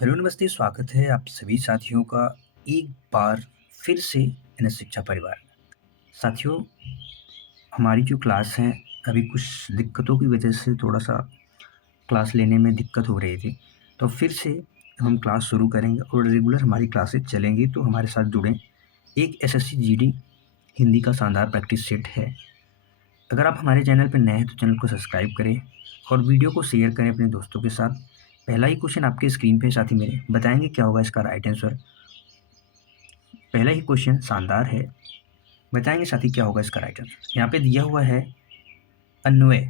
Hello नमस्ते, स्वागत है आप सभी साथियों का एक बार फिर से इन शिक्षा परिवार में। साथियों, हमारी जो क्लास है अभी कुछ दिक्कतों की वजह से थोड़ा-सा क्लास लेने में दिक्कत हो रही थी। तो फिर से हम क्लास शुरू करेंगे और रेगुलर हमारी क्लासेस चलेंगी, तो हमारे साथ जुड़ें। एक एसएससी जीडी हिंदी का शानदार प्रैक्टिस सेट है। अगर आप हमारे चैनल पर नए हैं तो चैनल को सब्सक्राइब करें और वीडियो को शेयर करें अपने दोस्तों के साथ। पहला ही क्वेश्चन आपके स्क्रीन पे साथी मेरे, बताएँगे क्या होगा इसका राइट आंसर? पहला ही क्वेश्चन शानदार है, बताएँगे साथी क्या होगा इसका राइट आंसर? यहाँ पे दिया हुआ है अन्वय।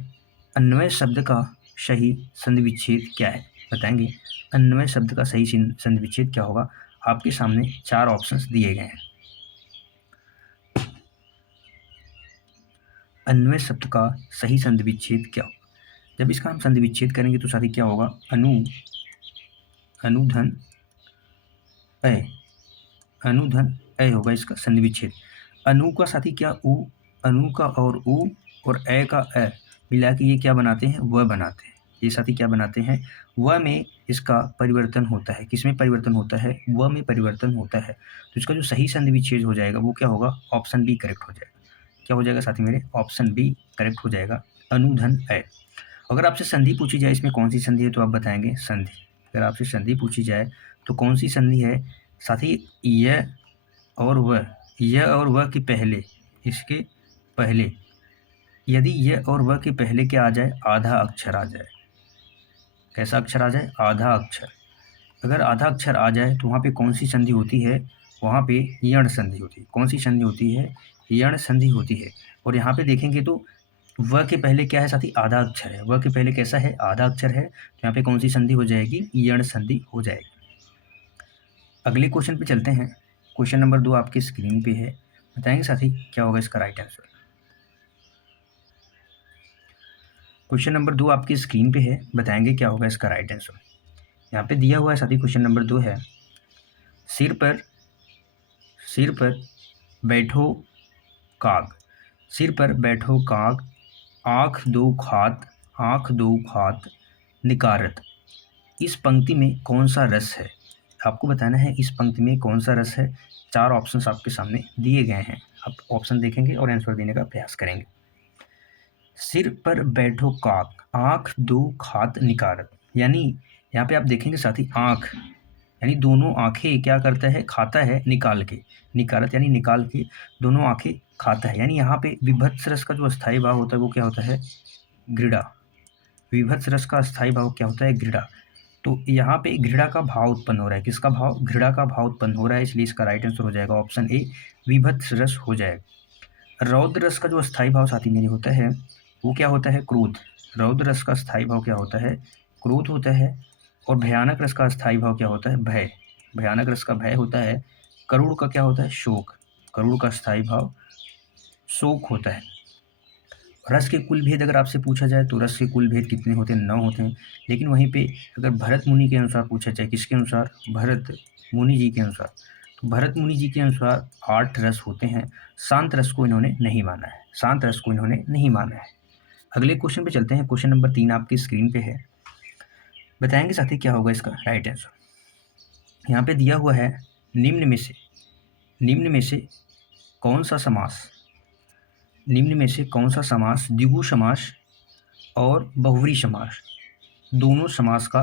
अन्वय शब्द का सही संधि विच्छेद क्या है? बताएँगे अन्वय शब्द का सही संधि विच्छेद क्या होगा? आपके सामने 4 ऑप्शंस दिए गए हैं। अन्वय शब्द का सही संधि विच्छेद क्या होगा? जब इसका हम संधि विच्छेद करेंगे तो साथी क्या होगा? अनुधन अय, अनुधन अय होगा इसका संधि विच्छेद। अनु का साथी क्या? उ, अनु का और उ और ए का अ मिला के ये क्या बनाते हैं? व बनाते हैं। ये साथी क्या बनाते हैं? व में इसका परिवर्तन होता है। किसमें परिवर्तन होता है? व में परिवर्तन होता है। तो इसका जो सही संधि विच्छेद हो जाएगा वो क्या होगा? ऑप्शन बी करेक्ट हो जाएगा। क्या हो जाएगा साथी मेरे? ऑप्शन बी करेक्ट हो जाएगा, अनुधन अय। अगर आपसे संधि पूछी जाए इसमें कौन सी संधि है तो आप बताएंगे संधि। अगर आपसे संधि पूछी जाए तो कौन सी संधि है साथी? यह और वह, यह और वह के पहले, इसके पहले यदि यह और वह के पहले क्या आ जाए? आधा अक्षर आ जाए। कैसा अक्षर आ जाए? आधा अक्षर। अगर आधा अक्षर आ जाए तो वहाँ पे कौन सी संधि होती है? वहाँ पे यण संधि होती है। कौन सी संधि होती है? यण संधि होती है। और यहाँ पे देखेंगे तो व के पहले क्या है साथी? आधा अक्षर है। व के पहले कैसा है? आधा अक्षर है। तो यहाँ पे कौन सी संधि हो जाएगी? यण संधि हो जाएगी। अगले क्वेश्चन पे चलते हैं। क्वेश्चन नंबर 2 आपकी स्क्रीन पे है, बताएंगे साथी क्या होगा इसका राइट आंसर? क्वेश्चन नंबर 2 आपकी स्क्रीन पे है, बताएंगे क्या होगा इसका राइट आंसर? यहाँ पे दिया हुआ है साथी, क्वेश्चन नंबर 2 है, सिर पर बैठो काग, सिर पर बैठो काग, आँख दो खात निकारत। इस पंक्ति में कौन सा रस है? आपको बताना है इस पंक्ति में कौन सा रस है। 4 ऑप्शंस आपके सामने दिए गए हैं। आप ऑप्शन देखेंगे और आंसर देने का प्रयास करेंगे। सिर पर बैठो काक, आँख दो खात निकारत। यानी यहाँ पे आप देखेंगे साथी आँख यानी दोनों आँखें क्या करता है? खाता है निकाल के। निकारत यानी निकाल के दोनों आँखें खाता है। यानी यहाँ पे विभत्स रस का जो अस्थाई भाव होता है वो क्या होता है? घृणा। विभत्स रस का अस्थाई भाव क्या होता है? घृणा। तो यहाँ पे घृणा का भाव उत्पन्न हो रहा है। किसका भाव? घृणा का भाव उत्पन्न हो रहा है, इसलिए इसका राइट आंसर हो जाएगा ऑप्शन ए, विभत्स रस हो जाएगा। रौद्र रस का जो स्थायी भाव साथी मेरे होता है वो क्या होता है? क्रोध। रौद्र रस का स्थायी भाव क्या होता है? क्रोध होता है। और भयानक रस का स्थायी भाव क्या होता है? भय। भयानक रस का भय होता है। करुण का क्या होता है? शोक। करुण का स्थायी भाव शोक होता है। रस के कुल भेद अगर आपसे पूछा जाए तो रस के कुल भेद कितने होते हैं? 9 होते हैं। लेकिन वहीं पे अगर भरत मुनि के अनुसार पूछा जाए, किसके अनुसार? भरत मुनि जी के अनुसार, तो भरत मुनि जी के अनुसार 8 रस होते हैं। शांत रस को इन्होंने नहीं माना है। शांत रस को इन्होंने नहीं माना है। अगले क्वेश्चन पे चलते हैं। क्वेश्चन नंबर 3 आपकी स्क्रीन पे है, बताएंगे साथी क्या होगा इसका राइट आंसर? यहाँ पे दिया हुआ है, निम्न में से कौन सा समास, निम्न में से कौन सा समास द्विगु समास और बहुव्रीहि समास दोनों समास का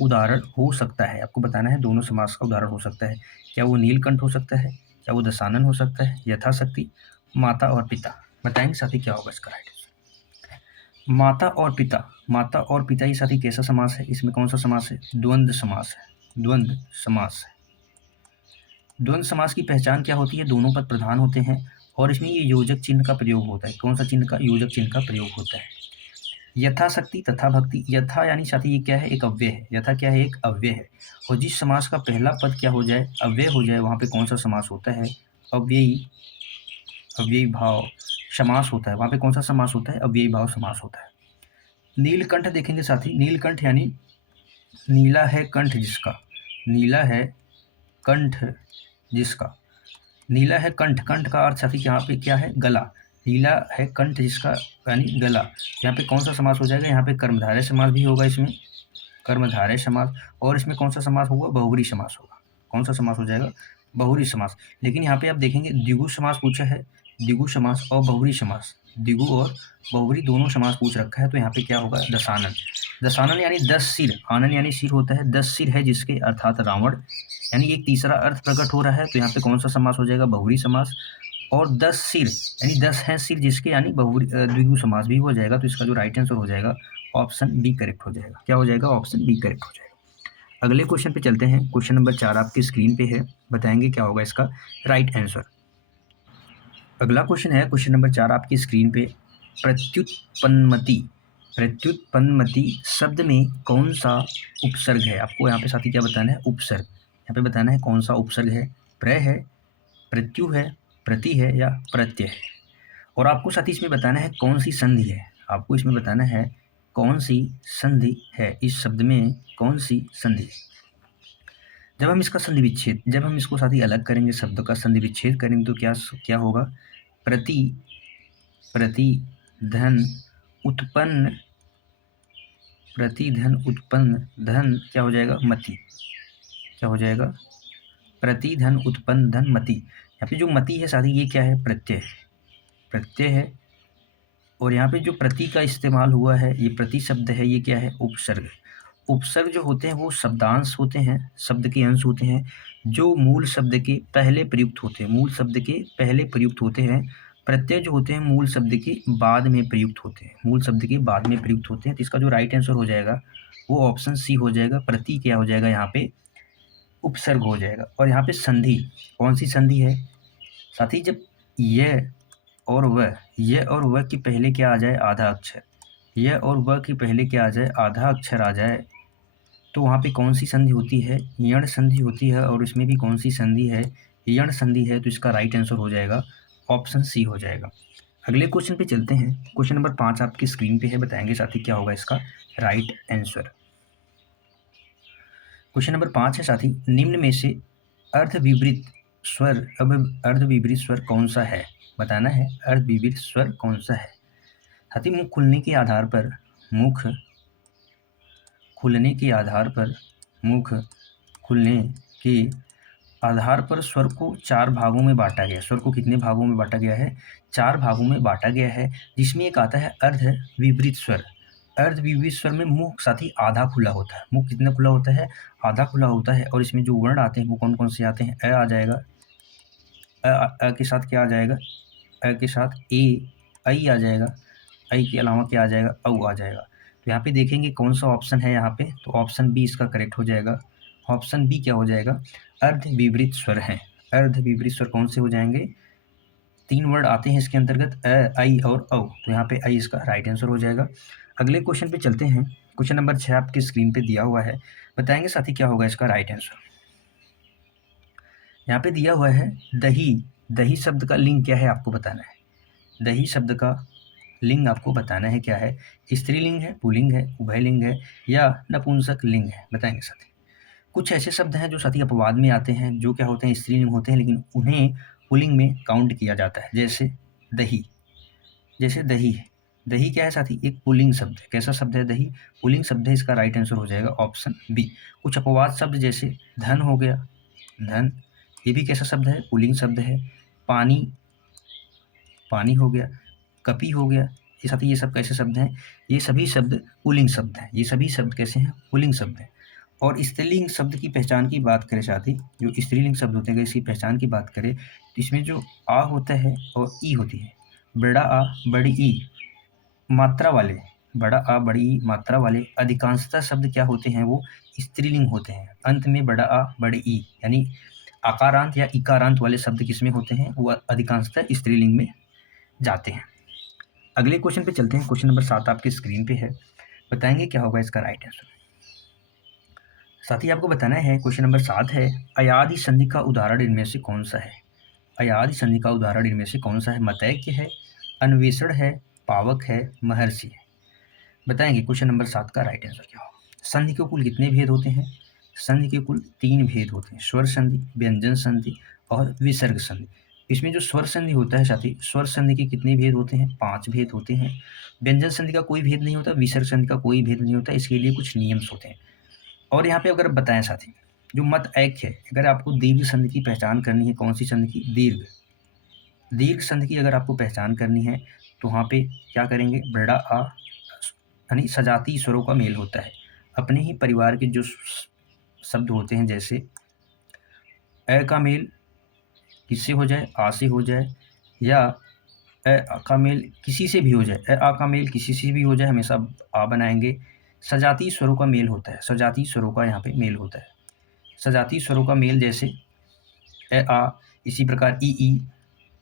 उदाहरण हो सकता है? आपको बताना है दोनों समास का उदाहरण हो सकता है। क्या वो नीलकंठ हो सकता है? क्या वो दशानन हो सकता है? यथाशक्ति, माता और पिता। बताएंगे साथी क्या होगा इसका राइट आंसर? माता और पिता। माता और पिता ये साथी कैसा समास है? इसमें कौन सा समास है? द्वंद्व समास है। द्वंद्व समास है। द्वंद्व समास की पहचान क्या होती है? दोनों पद प्रधान होते हैं और इसमें ये योजक चिन्ह का प्रयोग होता है। कौन सा चिन्ह का? योजक चिन्ह का प्रयोग होता है। यथाशक्ति, तथा भक्ति। यथा यानी साथी ये क्या है? एक अव्यय है। यथा क्या है? एक अव्यय है। और जिस समास का पहला पद क्या हो जाए? अव्यय हो जाए, वहाँ पे कौन सा समास होता है? अव्ययी, अव्ययी भाव समास होता है। वहाँ पे कौन सा समास होता है? अव्ययी भाव समास होता है। नीलकंठ देखेंगे साथी, नीलकंठ यानी नीला है कंठ जिसका, नीला है कंठ जिसका, नीला है कंठ। कंठ का अर्थ साथी यहाँ पे क्या है? गला। नीला है कंठ जिसका यानी गला। यहाँ पे कौन सा समास हो जाएगा? यहाँ पे कर्मधारय समास भी होगा इसमें, कर्मधारय समास। और इसमें कौन सा समास होगा? बहुब्रीहि समास होगा। कौन सा समास हो जाएगा? बहुब्रीहि समास। लेकिन यहाँ पे आप देखेंगे द्विगु समास पूछा है, द्विगु समास और बहुब्रीहि समास, द्विगु और बहुब्रीहि दोनों समास पूछ रखा है। तो यहाँ पे क्या होगा? दशानन। दशानन यानी 10 सिर, आनन यानी सिर होता है, 10 सिर है जिसके, अर्थात रावण, यानी एक तीसरा अर्थ प्रकट हो रहा है। तो यहाँ पे कौन सा समास हो जाएगा? बहुब्रीहि समास। और 10 सिर यानी 10 है सिर जिसके, यानी द्विगु समास भी हो जाएगा। तो इसका जो राइट आंसर हो जाएगा ऑप्शन बी करेक्ट हो जाएगा। क्या हो जाएगा? ऑप्शन बी करेक्ट हो जाएगा। अगले क्वेश्चन पे चलते हैं। क्वेश्चन नंबर 4 आपकी स्क्रीन पे है, बताएंगे क्या होगा इसका राइट आंसर। अगला क्वेश्चन है क्वेश्चन नंबर 4 आपकी स्क्रीन पे, प्रत्युत्पन्नमति। प्रत्युत्पन्नमति शब्द में कौन सा उपसर्ग है? आपको यहाँ पे साथी क्या बताना है? उपसर्ग। यहाँ पे बताना है कौन सा उपसर्ग है, प्र है, प्रत्यु है, प्रति है या प्रत्यय है। और आपको साथी इसमें बताना है कौन सी संधि है। आपको इसमें बताना है कौन सी संधि है, इस शब्द में कौन सी संधि है। जब हम इसका संधि विच्छेद, जब हम इसको साथी अलग करेंगे, शब्द का संधि विच्छेद करेंगे, तो क्या क्या होगा? प्रति, प्रति धन उत्पन्न, प्रति धन उत्पन्न, धन क्या हो जाएगा? मति। क्या हो जाएगा? प्रति धन उत्पन्न धन मति। यहाँ पे जो मति है साथी ये क्या है? प्रत्यय है, प्रत्यय है। और यहाँ पे जो प्रति का इस्तेमाल हुआ है, ये प्रति शब्द है, ये क्या है? उपसर्ग। उपसर्ग जो होते हैं वो शब्दांश होते हैं, शब्द के अंश होते हैं, जो मूल शब्द के पहले प्रयुक्त होते हैं, मूल शब्द के पहले प्रयुक्त होते हैं। प्रत्यय जो होते हैं मूल शब्द के बाद में प्रयुक्त होते हैं, मूल शब्द के बाद में प्रयुक्त होते हैं। तो इसका जो राइट आंसर हो जाएगा वो ऑप्शन सी हो जाएगा। प्रति क्या हो जाएगा? यहाँ पे उपसर्ग हो जाएगा। और यहाँ पे संधि, कौन सी संधि है साथी? जब यह और वह, यह और वह के पहले क्या आ जाए? आधा अक्षर। यह और वह के पहले क्या आ जाए? आधा अक्षर आ जाए, तो वहाँ पे कौन सी संधि होती है? यण संधि होती है। और इसमें भी कौन सी संधि है? यण संधि है। तो इसका राइट आंसर हो जाएगा ऑप्शन सी हो जाएगा। अगले क्वेश्चन पे चलते हैं। क्वेश्चन नंबर 5 आपकी स्क्रीन पे है, बताएंगे साथी क्या होगा इसका राइट आंसर। क्वेश्चन नंबर 5 है साथी, निम्न में से अर्धविपरीत स्वर, अब अर्धविपरीत स्वर कौन सा है? बताना है अर्धविपरीत स्वर कौन सा है। साथी मुख खुलने के आधार पर, मुख खुलने के आधार पर, मुख खुलने के आधार पर स्वर को 4 भागों में बांटा गया। स्वर को कितने भागों में बांटा गया है? 4 भागों में बांटा गया है, जिसमें एक आता है अर्ध विपरीत स्वर। अर्ध विपरीत स्वर में मुख साथी आधा खुला होता है। मुख कितना खुला होता है? आधा खुला होता है। और इसमें जो वर्ण आते हैं वो कौन कौन से आते हैं? अ आ जाएगा, अ के साथ क्या आ जाएगा? अ के साथ ए, आई आ जाएगा, आई के अलावा क्या आ जाएगा? औ आ जाएगा। तो यहाँ पे देखेंगे कौन सा ऑप्शन है यहाँ पे, तो ऑप्शन बी इसका करेक्ट हो जाएगा। ऑप्शन बी क्या हो जाएगा? अर्ध विपरीत स्वर हैं। अर्ध विपरीत स्वर कौन से हो जाएंगे? 3 वर्ड आते हैं इसके अंतर्गत, अ, आई और औ। तो यहाँ पे आई इसका राइट आंसर हो जाएगा। अगले क्वेश्चन पे चलते हैं। क्वेश्चन नंबर 6 आपकी स्क्रीन पे दिया हुआ है, बताएंगे साथी क्या होगा इसका राइट आंसर। यहाँ पे दिया हुआ है दही। दही शब्द का लिंग क्या है आपको बताना है। दही शब्द का लिंग आपको बताना है क्या है। स्त्रीलिंग है, पुल्लिंग है, उभयलिंग है या नपुंसक लिंग है, बताएंगे साथी। कुछ ऐसे शब्द हैं जो साथी अपवाद में आते हैं, जो क्या होते हैं? स्त्रीलिंग होते हैं, लेकिन उन्हें पुल्लिंग में काउंट किया जाता है। जैसे दही, जैसे दही है, दही क्या है साथी? एक पुल्लिंग शब्द है। कैसा शब्द है? दही पुल्लिंग शब्द है। इसका राइट आंसर हो जाएगा ऑप्शन बी। कुछ अपवाद शब्द जैसे धन हो गया, धन, ये भी कैसा शब्द है? पुल्लिंग शब्द है। पानी, पानी हो गया, कपि हो गया, ये साथी ये सब कैसे शब्द हैं? ये सभी शब्द पुल्लिंग शब्द हैं। ये सभी शब्द कैसे हैं? पुल्लिंग शब्द हैं। और स्त्रीलिंग शब्द की पहचान की बात करें साथी, जो स्त्रीलिंग शब्द होते हैं इसकी पहचान की बात करें, तो इसमें जो आ होता है और ई होती है। बड़ा आ बड़ी ई मात्रा वाले, बड़ा आ बड़ी ई मात्रा वाले अधिकांशतः शब्द क्या होते हैं? वो स्त्रीलिंग होते हैं। अंत में बड़ा आ बड़ी ई यानी आकारांत या इकारांत वाले शब्द किसमें होते हैं? वो अधिकांशतः स्त्रीलिंग में जाते हैं। अगले क्वेश्चन पे चलते हैं। क्वेश्चन नंबर 7 आपकी स्क्रीन पे है, बताएंगे क्या होगा इसका राइट आंसर। साथ ही आपको बताना है क्वेश्चन नंबर 7 है, अयादि संधि का उदाहरण इनमें से कौन सा है। अयादि संधि का उदाहरण इनमें से कौन सा है? मतैक्य है, अन्वेषण है, पावक है, महर्षि है। बताएंगे क्वेश्चन नंबर 7 का राइट आंसर क्या होगा। संधि के कुल कितने भेद होते हैं? संधि के कुल 3 भेद होते हैं, स्वर संधि, व्यंजन संधि और विसर्ग संधि। इसमें जो स्वर संधि होता है साथी, स्वर संधि के कितने भेद होते हैं? 5 भेद होते हैं। व्यंजन संधि का कोई भेद नहीं होता, विसर्ग संधि का कोई भेद नहीं होता। इसके लिए कुछ नियम होते हैं। और यहाँ पे अगर बताएं साथी, जो मत ऐक्य है, अगर आपको दीर्घ संधि की पहचान करनी है, कौन सी संधि की? दीर्घ संधि की अगर आपको पहचान करनी है तो वहाँ पे क्या करेंगे? बड़ा आ यानी सजातीय स्वरों का मेल होता है। अपने ही परिवार के जो शब्द होते हैं, जैसे अ का मेल किससे हो जाए? आ से हो जाए, या का मेल किसी से भी हो जाए, आ का मेल किसी से भी हो जाए, हमेशा आ बनाएंगे। सजातीय स्वरों का मेल होता है, सजातीय स्वरों का यहाँ पे मेल होता है। सजातीय स्वरों का मेल जैसे आ, इसी प्रकार ई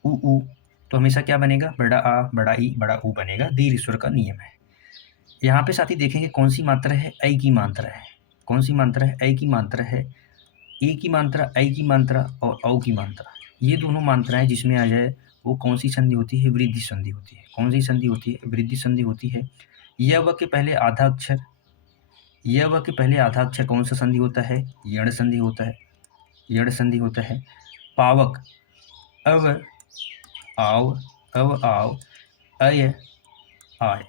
उ, तो हमेशा क्या बनेगा? बड़ा आ, बड़ा ई, बड़ा ऊ बनेगा। दीर्घ स्वर का नियम है। यहाँ पे साथी देखेंगे कौन सी मात्रा है? ऐ की मात्रा है। कौन सी मात्रा है? ऐ की मात्रा है। ए की मात्रा, ऐ की मात्रा और औ की मात्रा, ये दोनों मात्राएं जिसमें आ जाए वो कौन सी संधि होती है? वृद्धि संधि होती है। कौन सी संधि होती है? वृद्धि संधि होती है। य व के पहले आधा अक्षर, य व के पहले आधा अक्षर कौन सा संधि होता है? यण संधि होता है। यण संधि होता है। पावक अव, आव, अव, आव, अय, आय,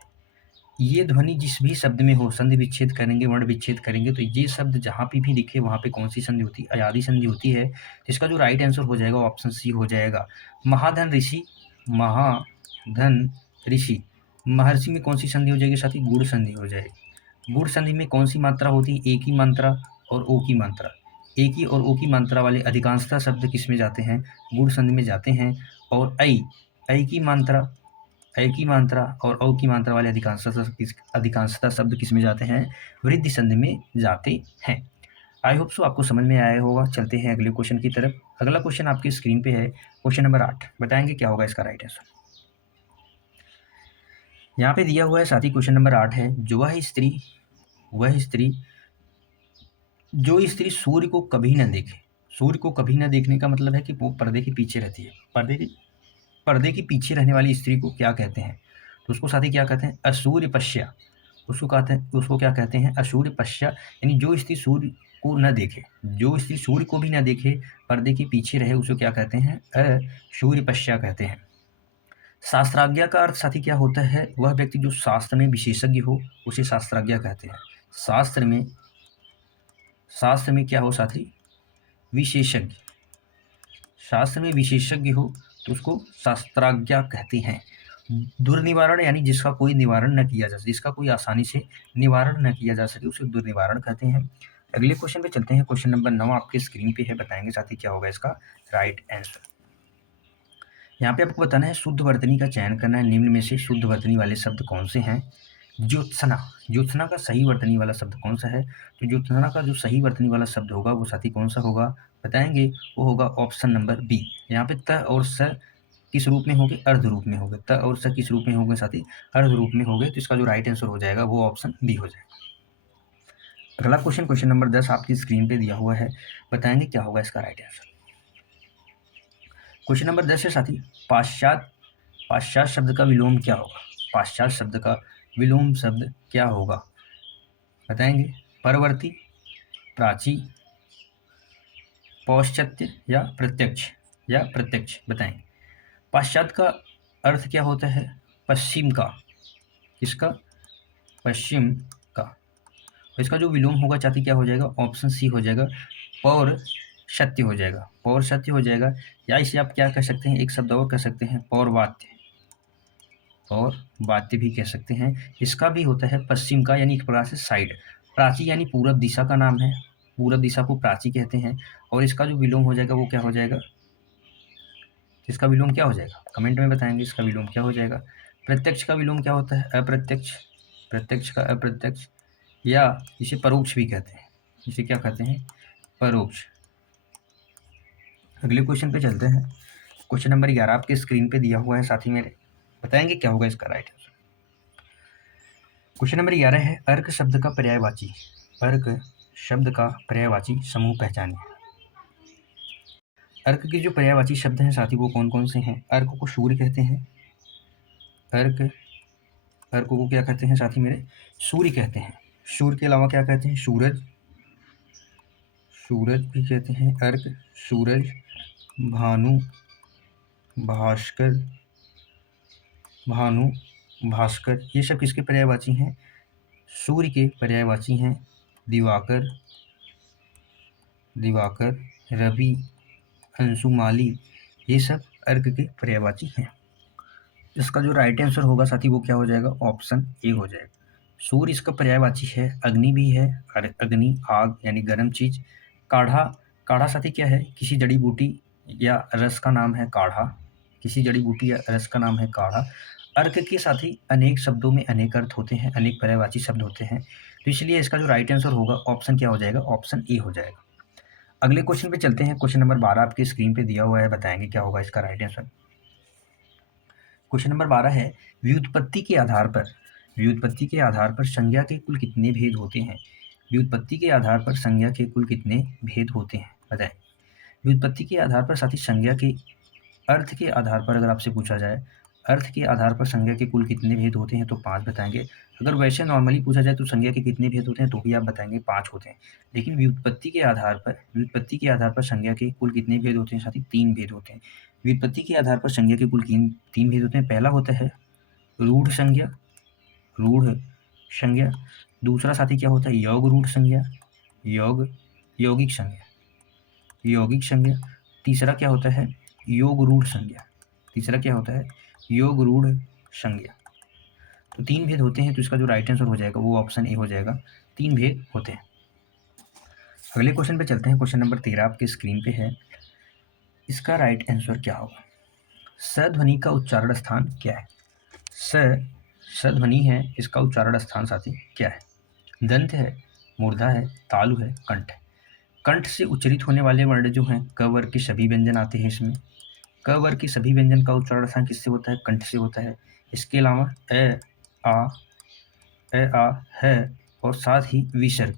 ये ध्वनि जिस भी शब्द में हो, संधि विच्छेद करेंगे, वर्ण विच्छेद करेंगे, तो ये शब्द जहाँ पे भी दिखे वहाँ पे कौन सी संधि होती है? अयादि संधि होती है। इसका जो राइट आंसर हो जाएगा ऑप्शन सी हो जाएगा। महाधन ऋषि, महाधन ऋषि, महर्षि में कौन सी संधि हो जाएगी साथी? गुण संधि हो जाएगी। गुण संधि में कौन सी मात्रा होती है? ए की मात्रा और ओ की मात्रा। ए की और ओ की मात्रा वाले अधिकांशतः शब्द किस में जाते हैं? गुण संधि में जाते हैं। और ऐ की मात्रा, ऐ की मात्रा और औ की मात्रा वाले अधिकांशतः शब्द किस में जाते हैं? वृद्धि संधि में जाते हैं। आई होप सो आपको समझ में आया होगा। चलते हैं अगले क्वेश्चन की तरफ। अगला क्वेश्चन आपकी स्क्रीन पे है, क्वेश्चन नंबर 8। बताएंगे क्या होगा इसका राइट आंसर? यहाँ पे दिया हुआ है साथी, क्वेश्चन नंबर 8 है, वह स्त्री जो स्त्री सूर्य को कभी न देखे। सूर्य को कभी न देखने का मतलब है कि वो पर्दे के पीछे रहती है। पर्दे के पीछे रहने वाली स्त्री को क्या कहते हैं? तो उसको साथी क्या कहते हैं? असूर्य पश्या। उसको क्या कहते हैं? असूर्य पश्या, यानी जो स्त्री सूर्य को न देखे, जो स्त्री सूर्य को भी न देखे, पर्दे के पीछे रहे, उसको क्या कहते हैं? असूर्य पश्या कहते हैं। शास्त्राज्ञा का अर्थ साथी क्या होता है? वह व्यक्ति जो शास्त्र में विशेषज्ञ हो, उसे शास्त्राज्ञा कहते हैं। शास्त्र में क्या हो साथी? विशेषज्ञ। शास्त्र में विशेषज्ञ हो तो उसको शास्त्राज्ञा कहते हैं। दुर्निवारण, यानी जिसका कोई निवारण न किया जा सके, जिसका कोई आसानी से निवारण न किया जा सके, उसे दुर्निवारण कहते हैं। अगले क्वेश्चन पे चलते हैं। क्वेश्चन नंबर 9 आपके स्क्रीन पे है। बताएंगे साथी क्या होगा इसका राइट आंसर? यहाँ पे आपको बताना है, शुद्ध वर्तनी का चयन करना है। निम्न में से शुद्ध वर्तनी वाले शब्द कौन से हैं? ज्योत्सना का सही वर्तनी वाला शब्द कौन सा है? तो ज्योत्सना का जो सही वर्तनी वाला शब्द होगा वो साथी कौन सा होगा? बताएंगे, वो होगा ऑप्शन नंबर बी। यहाँ पे त और स किस रूप में होंगे? अर्ध रूप में होंगे। त और स किस रूप में होंगे साथी? अर्ध रूप में होंगे। तो इसका जो राइट आंसर हो जाएगा वो ऑप्शन बी हो जाएगा। अगला क्वेश्चन, क्वेश्चन नंबर 10 आपकी स्क्रीन पे दिया हुआ है। बताएंगे क्या होगा इसका राइट आंसर? क्वेश्चन नंबर 10 है साथी, पाश्चात्य शब्द का विलोम क्या होगा? पाश्चात्य शब्द का विलोम शब्द क्या होगा? बताएंगे, परवर्ती, प्राची, पौश्चात्य या प्रत्यक्ष बताएंगे। पाश्चात्य का अर्थ क्या होता है? पश्चिम का। किसका? पश्चिम का। और इसका जो विलोम होगा साथी क्या हो जाएगा? ऑप्शन सी हो जाएगा, पौरषत्य हो जाएगा। पौरषत्य हो जाएगा, या इसे आप क्या कह सकते हैं? एक शब्द और कह सकते हैं, पौरवात्य। और वात्य भी कह सकते हैं। इसका भी होता है पश्चिम का, यानी एक प्रकार से साइड। प्राची यानी पूरब दिशा का नाम है, पूरब दिशा को प्राची कहते हैं। और इसका जो विलोम हो जाएगा वो क्या हो जाएगा? इसका विलोम क्या हो जाएगा? कमेंट में बताएंगे इसका विलोम क्या हो जाएगा। प्रत्यक्ष का विलोम क्या होता है? अप्रत्यक्ष। प्रत्यक्ष का अप्रत्यक्ष, या इसे परोक्ष भी कहते हैं। इसे क्या कहते हैं? परोक्ष। अगले क्वेश्चन पे चलते हैं। क्वेश्चन नंबर 11 आपके स्क्रीन पे दिया हुआ है साथी मेरे। बताएंगे क्या होगा इसका राइट आंसर? क्वेश्चन नंबर 11 है, अर्क शब्द का पर्यायवाची। अर्क शब्द का पर्यायवाची समूह पहचानिए। अर्क के जो पर्यायवाची शब्द हैं साथी वो कौन कौन से हैं? अर्क को सूर्य कहते हैं। अर्क को क्या कहते हैं साथी मेरे? सूर्य कहते हैं। सूर्य के अलावा क्या कहते हैं? सूरज भी कहते हैं अर्क। सूरज, भानु, भास्कर, ये सब किसके पर्यायवाची हैं? सूर्य के पर्यायवाची हैं। दिवाकर, दिवाकर, रवि, अंशु, माली, ये सब अर्क के पर्यायवाची हैं। इसका जो राइट आंसर होगा साथी वो क्या हो जाएगा? ऑप्शन ए हो जाएगा। सूर्य इसका पर्यायवाची है, अग्नि भी है, अग्नि आग यानी गर्म चीज। काढ़ा, काढ़ा साथी क्या है? किसी जड़ी बूटी या रस का नाम है काढ़ा, किसी जड़ी बूटी या रस का नाम है काढ़ा। अर्क के साथी अनेक शब्दों में अनेक अर्थ होते हैं, अनेक पर्यायवाची शब्द होते हैं, तो इसलिए इसका जो राइट आंसर होगा ऑप्शन क्या हो जाएगा? ऑप्शन ए हो जाएगा। अगले क्वेश्चन पे चलते हैं। क्वेश्चन नंबर 12 आपकी स्क्रीन पे दिया हुआ है, बताएंगे क्या होगा इसका राइट आंसर। क्वेश्चन नंबर 12 है, व्युत्पत्ति के आधार पर, व्युत्पत्ति के आधार पर संज्ञा के कुल कितने भेद होते हैं? व्युत्पत्ति के आधार पर संज्ञा के कुल कितने भेद होते हैं, बताएं। व्युत्पत्ति के आधार पर साथ ही संज्ञा के अर्थ के आधार पर अगर आपसे पूछा जाए, अर्थ के आधार पर संज्ञा के कुल कितने भेद होते हैं, तो 5 बताएंगे। अगर वैसे नॉर्मली पूछा जाए तो संज्ञा के कितने भेद होते हैं, तो भी आप बताएंगे 5 होते हैं। लेकिन व्युत्पत्ति के आधार पर, व्युत्पत्ति के आधार पर संज्ञा के कुल कितने भेद होते हैं, साथ ही 3 भेद होते हैं। व्युत्पत्ति के आधार पर संज्ञा के कुल 3 भेद होते हैं। पहला होता है रूढ़ संज्ञा, रूढ़ संज्ञा। दूसरा साथी क्या होता है? योग रूढ़ संज्ञा, यौगिक संज्ञा, यौगिक संज्ञा। तीसरा क्या होता है? योग रूढ़ संज्ञा, तीसरा क्या होता है? योग रूढ़ संज्ञा। तो 3 भेद होते हैं, तो इसका जो राइट आंसर हो जाएगा वो ऑप्शन ए हो जाएगा। 3 भेद होते हैं। अगले क्वेश्चन पे चलते हैं। क्वेश्चन नंबर 13 आपके स्क्रीन पे है। इसका राइट आंसर क्या होगा? स ध्वनि का उच्चारण स्थान क्या है? स ध्वनि है, इसका उच्चारण स्थान साथी क्या है? दंत है, मूर्धा है, तालु है, कंठ है। कंठ से उच्चरित होने वाले वर्ण जो हैं, क वर्ग के सभी व्यंजन आते हैं इसमें। क वर्ग के सभी व्यंजन का उच्चारण स्थान किससे होता है? कंठ से होता है। इसके अलावा आ, है और साथ ही विसर्ग,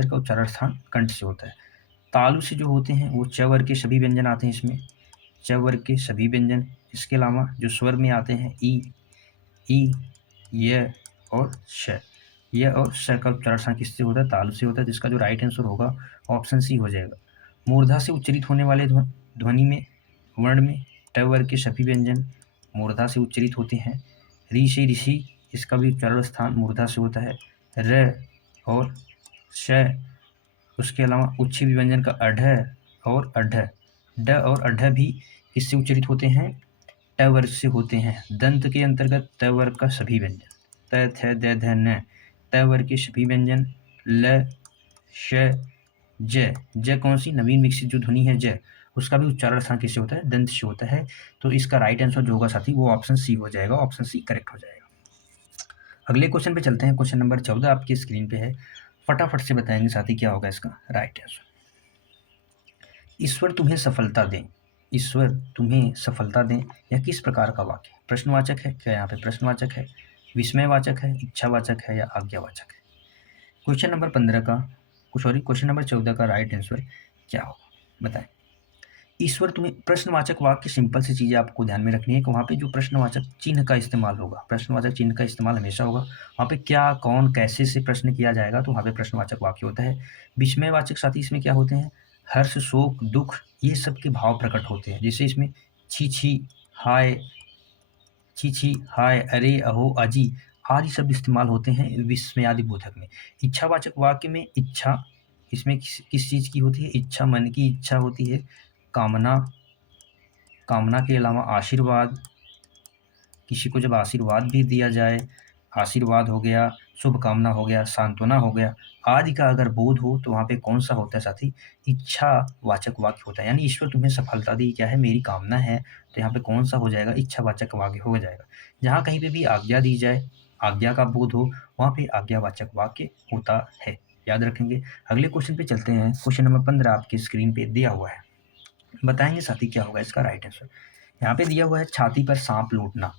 का उच्चारण स्थान कंठ से होता है। तालु से जो होते हैं वो च वर्ग के सभी व्यंजन आते हैं इसमें, च वर्ग के सभी व्यंजन। इसके अलावा जो स्वर में आते हैं ई, य और श, य और श का उच्चारण स्थान किससे होता है? तालु से होता है। जिसका जो राइट आंसर होगा ऑप्शन सी हो जाएगा। मूर्धा से उच्चरित होने वाले ध्वनि में, वर्ण में ट वर्ग के सभी व्यंजन मूर्धा से उच्चरित होते हैं। री से ऋषि, इसका भी उच्चारण स्थान मूर्धा से होता है। र और श, उसके अलावा उच्छिष्ट व्यंजन का अढ़ और अढ़, ड और अढ़ भी किससे उच्चरित होते हैं? ट वर्ग से होते हैं। दंत के अंतर्गत त वर्ग का सभी व्यंजन, त, थ, द, ध, न, त वर्ग के सभी व्यंजन, ल, श, ज कौन सी? नवीन विकसित जो ध्वनि है ज, उसका भी उच्चारण स्थान किससे होता है? दंत से होता है। तो इसका राइट आंसर जो होगा साथी वो ऑप्शन सी हो जाएगा, ऑप्शन सी करेक्ट हो जाएगा। अगले क्वेश्चन पे चलते हैं। क्वेश्चन नंबर 14 आपकी स्क्रीन पे है, फटाफट से बताएंगे साथी क्या होगा इसका राइट आंसर। ईश्वर तुम्हें सफलता दें, ईश्वर तुम्हें सफलता दें, यह किस प्रकार का वाक्य है? प्रश्नवाचक है क्या? यहाँ पे प्रश्नवाचक है, विस्मयवाचक है, इच्छावाचक है या आज्ञावाचक है? क्वेश्चन नंबर 15 का, क्वेश्चन नंबर 14 का राइट आंसर क्या होगा, बताएं। ईश्वर तुम्हें, प्रश्नवाचक वाक्य सिंपल सी चीज़ें आपको ध्यान में रखनी है कि वहाँ पे जो प्रश्नवाचक चिन्ह का इस्तेमाल होगा, प्रश्नवाचक चिन्ह का इस्तेमाल हमेशा होगा। वहाँ पे क्या, कौन, कैसे से प्रश्न किया जाएगा, तो वहाँ पे प्रश्नवाचक वाक्य होता है। विस्मयवाचक साथी इसमें क्या होते हैं? हर्ष, शोक, दुख, ये सब के भाव प्रकट होते हैं। जैसे इसमें छी छी, हाय, छी छी, हाय, अरे, अहो, अजी आदि शब्द इस्तेमाल होते हैं विस्मयादि बोधक में। इच्छावाचक वाक्य में इच्छा, इसमें किस चीज़ की होती है? इच्छा, मन की इच्छा होती है। कामना, कामना के अलावा आशीर्वाद, किसी को जब आशीर्वाद भी दिया जाए, आशीर्वाद हो गया, शुभकामना हो गया, सांत्वना हो गया, आदि का अगर बोध हो तो वहाँ पे कौन सा होता है साथी? इच्छावाचक वाक्य होता है। यानी ईश्वर तुम्हें सफलता दी, क्या है? मेरी कामना है, तो यहाँ पे कौन सा हो जाएगा? इच्छावाचक वाक्य हो जाएगा। जहाँ कहीं पे भी आज्ञा दी जाए, आज्ञा का बोध हो, वहाँ पे आज्ञावाचक वाक्य होता है, याद रखेंगे। अगले क्वेश्चन पे चलते हैं। क्वेश्चन नंबर 15 आपकी स्क्रीन पे दिया हुआ है, बताएंगे साथी क्या होगा इसका राइट आंसर। यहाँ पे दिया हुआ है छाती पर सांप लूटना,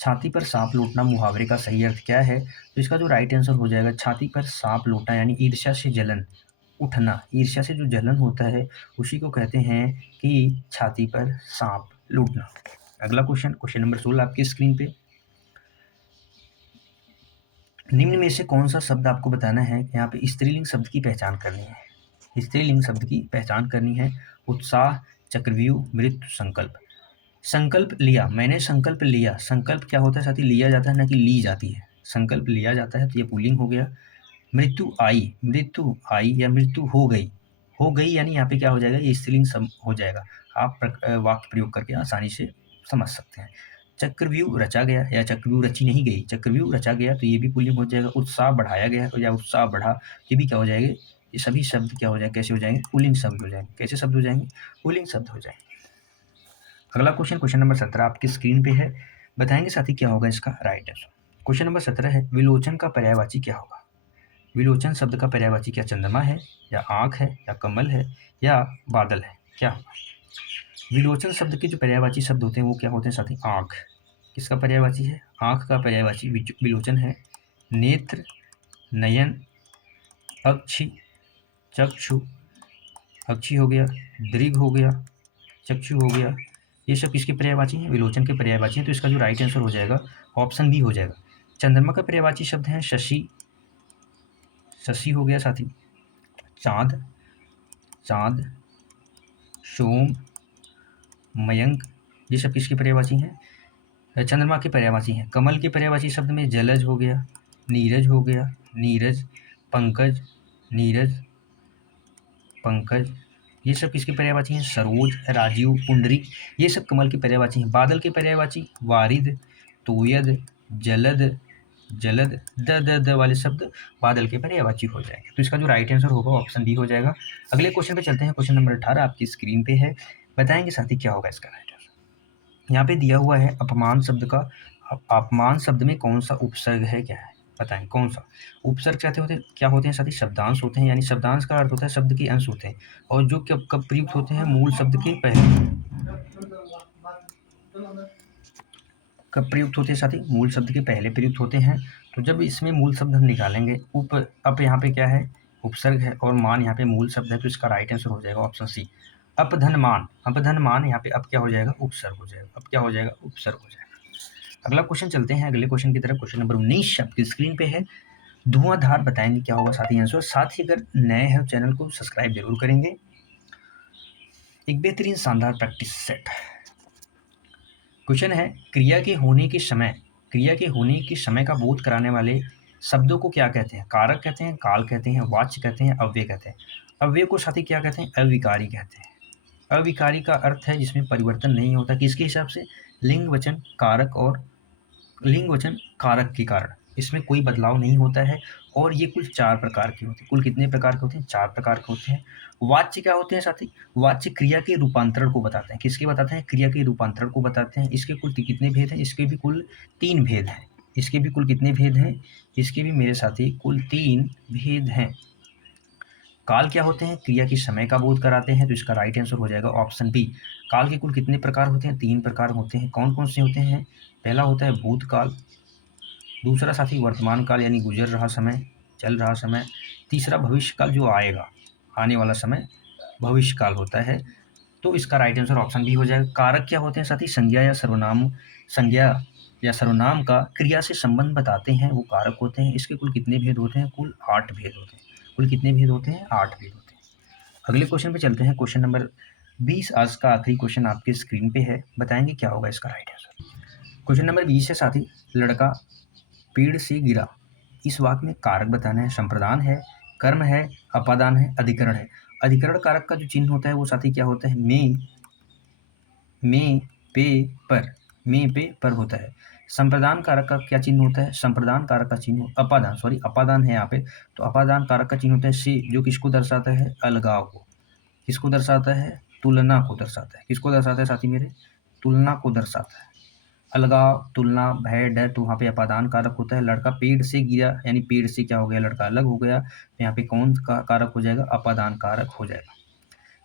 छाती पर सांप लूटना मुहावरे का सही अर्थ क्या है? तो इसका जो राइट आंसर हो जाएगा, छाती पर सांप लूटना यानी ईर्ष्या से जलन उठना, ईर्ष्या से जो जलन होता है उसी को कहते हैं कि छाती पर सांप लूटना। अगला क्वेश्चन, क्वेश्चन नंबर 16 आपकी स्क्रीन पे, निम्न में से कौन सा शब्द आपको बताना है? यहाँ पे स्त्रीलिंग शब्द की पहचान करनी है, स्त्रीलिंग शब्द की पहचान करनी है। उत्साह, चक्रव्यूह, मृत्यु, संकल्प। संकल्प लिया, मैंने संकल्प लिया, संकल्प क्या होता है साथी? लिया जाता है, ना कि ली जाती है। संकल्प लिया जाता है, तो ये पुल्लिंग हो गया। मृत्यु आई, मृत्यु आई या मृत्यु हो गई, हो गई यानी यहाँ पे क्या हो जाएगा, ये स्त्रीलिंग सम हो जाएगा। आप वाक्य प्रयोग करके आसानी से समझ सकते हैं। चक्रव्यूह रचा गया या चक्रव्यूह रची नहीं गई, चक्रव्यूह रचा गया तो ये भी पुल्लिंग हो जाएगा। उत्साह बढ़ाया गया या उत्साह बढ़ा, ये भी क्या हो जाएगा, ये सभी शब्द क्या हो जाएंगे, कैसे हो जाएंगे, पुल्लिंग शब्द हो जाएंगे। कैसे शब्द हो जाएंगे, पुल्लिंग शब्द हो जाएंगे। अगला क्वेश्चन नंबर 17 आपकी स्क्रीन पे है, बताएंगे साथी क्या होगा इसका राइट आंसर। क्वेश्चन नंबर 17 है, विलोचन का पर्यायवाची क्या होगा। विलोचन शब्द का पर्यायवाची क्या चंद्रमा है या आँख है या कमल है या बादल है, क्या होगा। विलोचन शब्द के जो पर्यायवाची शब्द होते हैं वो क्या होते हैं साथी, आँख। किसका पर्यायवाची है, आँख का पर्यायवाची विलोचन है। नेत्र, नयन, अक्षि, चक्षु, अक्षि हो गया, दृग हो गया, चक्षु हो गया, ये सब किसके पर्यायवाची हैं, विलोचन के पर्यायवाची हैं। तो इसका जो राइट आंसर हो जाएगा ऑप्शन बी हो जाएगा। चंद्रमा का पर्यायवाची शब्द है शशि, शशि हो गया साथी। चाँद, चाँद, सोम, मयंक, ये सब किसके पर्यायवाची हैं, चंद्रमा के पर्यायवाची हैं। कमल के पर्यायवाची शब्द में जलज हो गया, नीरज हो गया, नीरज, पंकज, नीरज, पंकज, ये सब किसके पर्यायवाची हैं, सरोज, राजीव, पुंडरीक, ये सब कमल के पर्यायवाची हैं। बादल के पर्यायवाची वारिद, तोयद, जलद, जलद, द वाले शब्द बादल के पर्यायवाची हो जाएंगे। तो इसका जो राइट आंसर होगा ऑप्शन बी हो जाएगा। अगले क्वेश्चन पे चलते हैं। क्वेश्चन नंबर 18 आपकी स्क्रीन पे है, बताएंगे साथी क्या होगा इसका राइट आंसर। यहाँ पे दिया हुआ है अपमान शब्द का, अपमान शब्द में कौन सा उपसर्ग है, क्या है, बताएं कौन सा। उपसर्ग क्या होते हैं साथी, शब्दांश होते हैं, यानी शब्दांश का अर्थ होता है शब्द के अंश होते हैं, और जो कब प्रयुक्त होते हैं, मूल शब्द के पहले। कब प्रयुक्त होते हैं साथी, मूल शब्द के पहले प्रयुक्त होते हैं। तो जब इसमें मूल शब्द हम निकालेंगे, अप यहाँ पे क्या है, उपसर्ग है, और मान यहाँ पे मूल शब्द है, तो इसका राइट आंसर हो जाएगा ऑप्शन सी, अपधनमान। अपधनमान यहाँ पे अब क्या हो जाएगा, उपसर्ग हो जाएगा। अब क्या हो जाएगा, उपसर्ग हो जाएगा। अगला क्वेश्चन चलते हैं अगले क्वेश्चन की तरफ। क्वेश्चन नंबर 19 आपकी स्क्रीन पे है, धुआंधार, बताएंगे क्या होगा साथी आंसर। साथ ही अगर नए हैं चैनल को सब्सक्राइब जरूर करेंगे। एक बेहतरीन शानदार प्रैक्टिस सेट। क्वेश्चन है, क्रिया के होने के समय का बोध कराने वाले शब्दों को क्या कहते हैं। कारक कहते हैं, काल कहते हैं, वाच्य कहते हैं, अव्यय कहते हैं। अव्यय को साथी क्या कहते हैं, अविकारी कहते हैं। अविकारी का अर्थ है जिसमें परिवर्तन नहीं होता, किसके हिसाब से, लिंग वचन कारक और लिंग वचन कारक के कारण इसमें कोई बदलाव नहीं होता है। और ये कुल 4 प्रकार के होते हैं। कुल कितने प्रकार के होते हैं, 4 प्रकार के होते हैं। वाच्य क्या होते हैं साथी, वाच्य क्रिया के रूपांतरण को बताते हैं। किसके बताते हैं, क्रिया के रूपांतरण को बताते हैं। इसके कुल कितने भेद हैं, इसके भी कुल 3 भेद हैं। इसके भी कुल कितने भेद हैं, इसके भी मेरे साथी कुल 3 भेद हैं। काल क्या होते हैं, क्रिया के समय का बोध कराते हैं। तो इसका राइट आंसर हो जाएगा ऑप्शन बी। काल के कुल कितने प्रकार होते हैं, 3 प्रकार होते हैं। कौन कौन से होते हैं, पहला होता है भूतकाल, दूसरा साथी वर्तमान काल यानी गुजर रहा समय, चल रहा समय, तीसरा भविष्य काल जो आएगा, आने वाला समय भविष्य काल होता है। तो इसका राइट आंसर ऑप्शन बी हो जाएगा। कारक क्या होते हैं साथी, संज्ञा या सर्वनाम का क्रिया से संबंध बताते हैं, वो कारक होते हैं। इसके कुल कितने भेद होते हैं, कुल 8 भेद होते हैं। कुल कितने भेद होते हैं, 8 भेद होते हैं। अगले क्वेश्चन पे चलते हैं। क्वेश्चन नंबर 20 आज का आखिरी क्वेश्चन आपके स्क्रीन पे है, बताएंगे क्या होगा इसका राइट आंसर। क्वेश्चन नंबर 20 है साथी, लड़का पेड़ से गिरा, इस वाक्य में कारक बताना है। संप्रदान है, कर्म है, अपादान है, अधिकरण है। अधिकरण कारक का जो चिन्ह होता है वो साथी क्या होता है, में, पे, पर होता है। संप्रदान कारक का क्या चिन्ह होता है, संप्रदान कारक का चिन्ह अपादान है यहाँ पे। तो अपादान कारक का चिन्ह होता है से, जो किसको दर्शाता है, अलगाव को। किसको दर्शाता है, तुलना को दर्शाता है। किसको दर्शाता है साथी मेरे, तुलना को दर्शाता है। अलगाव, तुलना, भय, डर, तो वहाँ पे अपादान कारक होता है। लड़का पेड़ से गिरा यानी पेड़ से क्या हो गया, लड़का अलग हो गया। तो यहाँ पे कौन का कारक हो जाएगा, अपादान कारक हो जाएगा।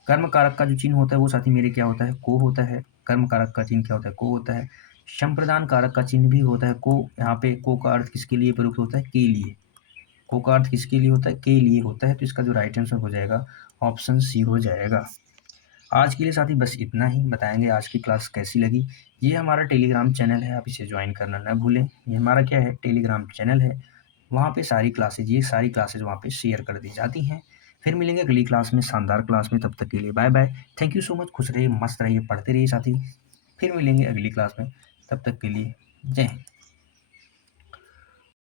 कर्म कारक का जो चिन्ह होता है वो साथी मेरे क्या होता है, को होता है। कर्म कारक का चिन्ह क्या होता है, को होता है। संप्रदान कारक का चिन्ह भी होता है को। यहाँ पे को का अर्थ किसके लिए प्रयुक्त होता है, के लिए। को का अर्थ किसके लिए होता है, के लिए होता है। तो इसका जो राइट आंसर हो जाएगा ऑप्शन सी हो जाएगा। आज के लिए साथी बस इतना ही। बताएंगे आज की क्लास कैसी लगी। ये हमारा टेलीग्राम चैनल है, आप इसे ज्वाइन करना ना भूलें। ये हमारा क्या है, टेलीग्राम चैनल है। वहाँ पे सारी क्लासेज वहाँ पे शेयर कर दी जाती हैं। फिर मिलेंगे अगली क्लास में, शानदार क्लास में। तब तक के लिए bye bye. Thank you so much. खुश रहिए, मस्त रहिए, पढ़ते रहिए साथी। फिर मिलेंगे अगली क्लास में, तब तक के लिए जय हिंद।